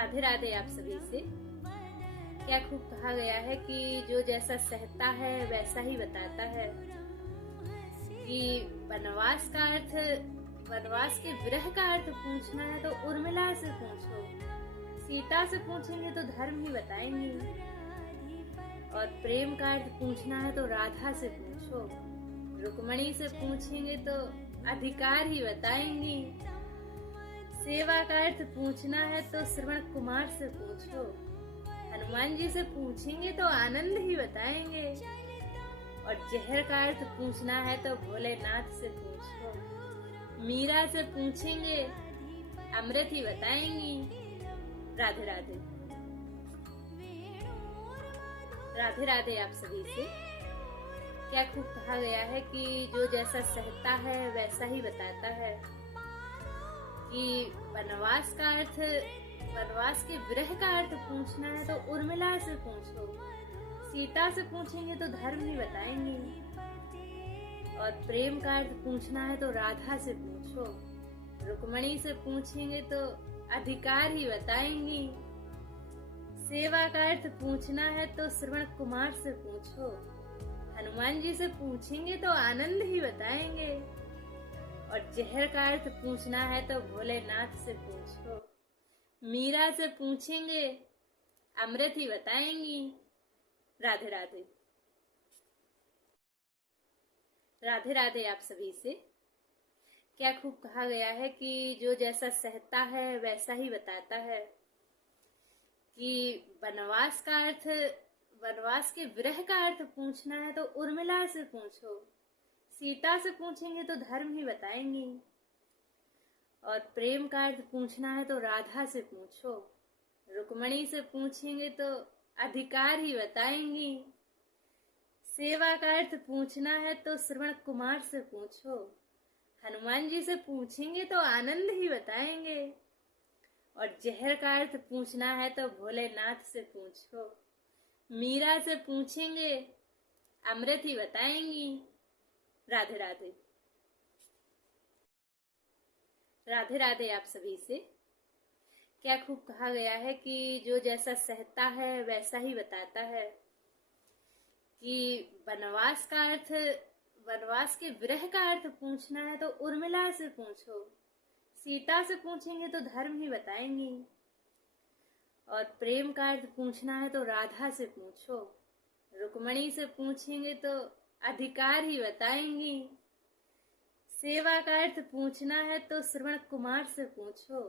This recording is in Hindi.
राधे राधे आप सभी से। क्या खूब कहा गया है कि जो जैसा सहता है वैसा ही बताता है। कि वनवास का अर्थ, वनवास के विरह का अर्थ पूछना है तो उर्मिला से पूछो, सीता से पूछेंगे तो धर्म ही बताएंगी, और प्रेम का अर्थ पूछना है तो राधा से पूछो, रुक्मणी से पूछेंगे तो अधिकार ही बताएंगी, सेवा का अर्थ पूछना है तो श्रवण कुमार से पूछो, हनुमान जी से पूछेंगे तो आनंद ही बताएंगे, और जहर का अर्थ पूछना है तो भोलेनाथ से पूछो, मीरा से पूछेंगे अमृत ही बताएंगी। राधे राधे। राधे राधे आप सभी से। क्या खूब कहा गया है कि जो जैसा सहता है वैसा ही बताता है। कि वनवास का अर्थ, वनवास के विरह का अर्थ पूछना है तो उर्मिला से पूछो, सीता से पूछेंगे तो धर्म ही बताएंगी, और प्रेम का अर्थ पूछना है तो राधा से पूछो, रुक्मणी से पूछेंगे तो अधिकार ही बताएंगी, सेवा का अर्थ पूछना है तो श्रवण कुमार से पूछो, हनुमान जी से पूछेंगे तो आनंद ही बताएंगे, और जहर का अर्थ पूछना है तो भोलेनाथ से पूछो, मीरा से पूछेंगे अमृत ही बताएंगी। राधे राधे। राधे राधे आप सभी से। क्या खूब कहा गया है कि जो जैसा सहता है वैसा ही बताता है। कि वनवास का अर्थ, वनवास के विरह का अर्थ पूछना है तो उर्मिला से पूछो, सीता से पूछेंगे तो धर्म ही बताएंगी, और प्रेम का अर्थ पूछना है तो राधा से पूछो, रुक्मणी से पूछेंगे तो अधिकार ही बताएंगी, सेवा का अर्थ पूछना है तो श्रवण कुमार से पूछो, हनुमान जी से पूछेंगे तो आनंद ही बताएंगे, और जहर का अर्थ पूछना है तो भोलेनाथ से पूछो, मीरा से पूछेंगे अमृत ही बताएंगी। राधे राधे। राधे राधे आप सभी से। क्या खूब कहा गया है कि जो जैसा सहता है वैसा ही बताता है। कि वनवास का अर्थ, वनवास के विरह का अर्थ पूछना है तो उर्मिला से पूछो, सीता से पूछेंगे तो धर्म ही बताएंगी, और प्रेम का अर्थ पूछना है तो राधा से पूछो, रुक्मणी से पूछेंगे तो अधिकार ही बताएंगी, सेवा का अर्थ पूछना है तो श्रवण कुमार से पूछो,